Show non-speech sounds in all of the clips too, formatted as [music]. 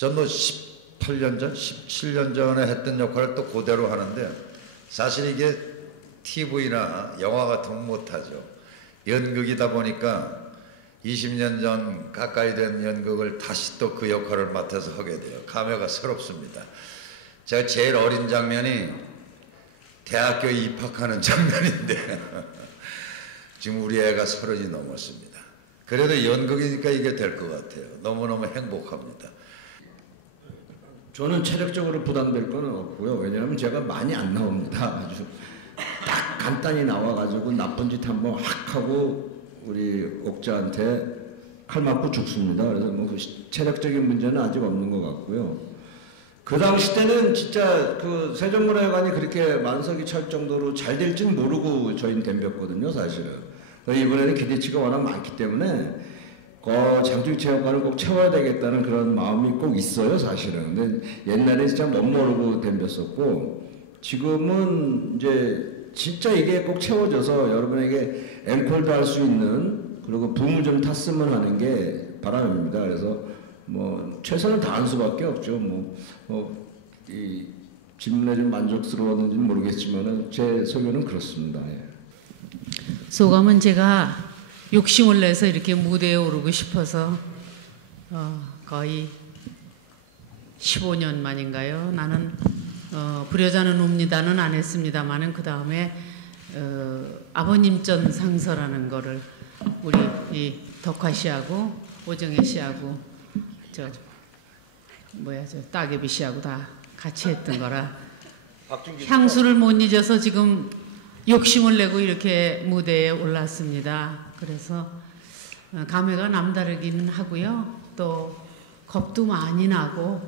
전뭐 18년 전, 17년 전에 했던 역할을 또 그대로 하는데 사실 이게 TV나 영화 같은 건 못하죠. 연극이다 보니까 20년 전 가까이 된 연극을 다시 또 그 역할을 맡아서 하게 돼요. 감회가 새롭습니다. 제가 제일 어린 장면이 대학교에 입학하는 [laughs] 장면인데 [laughs] 지금 우리 애가 서른이 넘었습니다. 그래도 연극이니까 이게 될 것 같아요. 너무너무 행복합니다. 저는 체력적으로 부담될 건 없고요. 왜냐하면 제가 많이 안 나옵니다. 아주 딱 간단히 나와가지고 나쁜 짓 한번 확 하고 우리 옥자한테 칼 맞고 죽습니다. 그래서 뭐그 체력적인 문제는 아직 없는 것 같고요. 그 당시 때는 진짜 그 세종문화회관이 그렇게 만석이 찰 정도로 잘 될지는 모르고 저희는 덤볐거든요, 사실은. 이번에는 기대치가 워낙 많기 때문에 어, 장충체육관을 꼭 채워야 되겠다는 그런 마음이 꼭 있어요, 사실은. 근데 옛날에 진짜 못 모르고 덤볐었고, 지금은 이제 진짜 이게 꼭 채워져서 여러분에게 앵콜도 할 수 있는, 그리고 붐을 좀 탔으면 하는 게 바람입니다. 그래서 뭐, 최선을 다한 수밖에 없죠. 뭐, 뭐, 이 질문에 좀 만족스러웠는지는 모르겠지만은 제 소견은 그렇습니다. 예. 소감은 제가 욕심을 내서 이렇게 무대에 오르고 싶어서 어, 거의 15년 만인가요? 나는 어, 불여자는 옵니다는 안 했습니다만은 그 다음에 어, 아버님 전 상서라는 거를 우리 이 덕화 씨하고 오정혜 씨하고 저 뭐야 저 따개비 씨하고 다 같이 했던 거라 향수를 못 잊어서 지금 욕심을 내고 이렇게 무대에 올랐습니다. 그래서 어, 감회가 남다르긴 하고요. 또 겁도 많이 나고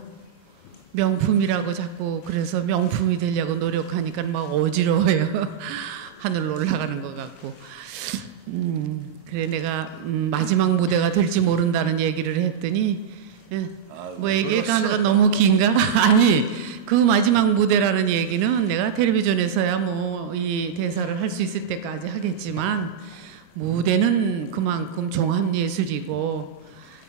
명품이라고 자꾸 그래서 명품이 되려고 노력하니까 막 어지러워요. [laughs] 하늘로 올라가는 것 같고. 음, 그래 내가 음, 마지막 무대가 될지 모른다는 얘기를 했더니 예, 뭐 얘기가 너무 긴가? [laughs] 아니 그 마지막 무대라는 얘기는 내가 텔레비전에서야 뭐 이 대사를 할 수 있을 때까지 하겠지만 무대는 그만큼 종합 예술이고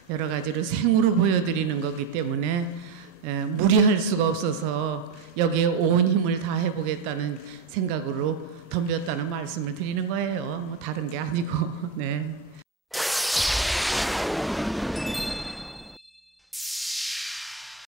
여러 가지를 생으로 보여드리는 거기 때문에 에, 무리할 수가 없어서 여기에 온 힘을 다 해보겠다는 생각으로 덤볐다는 말씀을 드리는 거예요. 뭐 다른 게 아니고 [laughs] 네.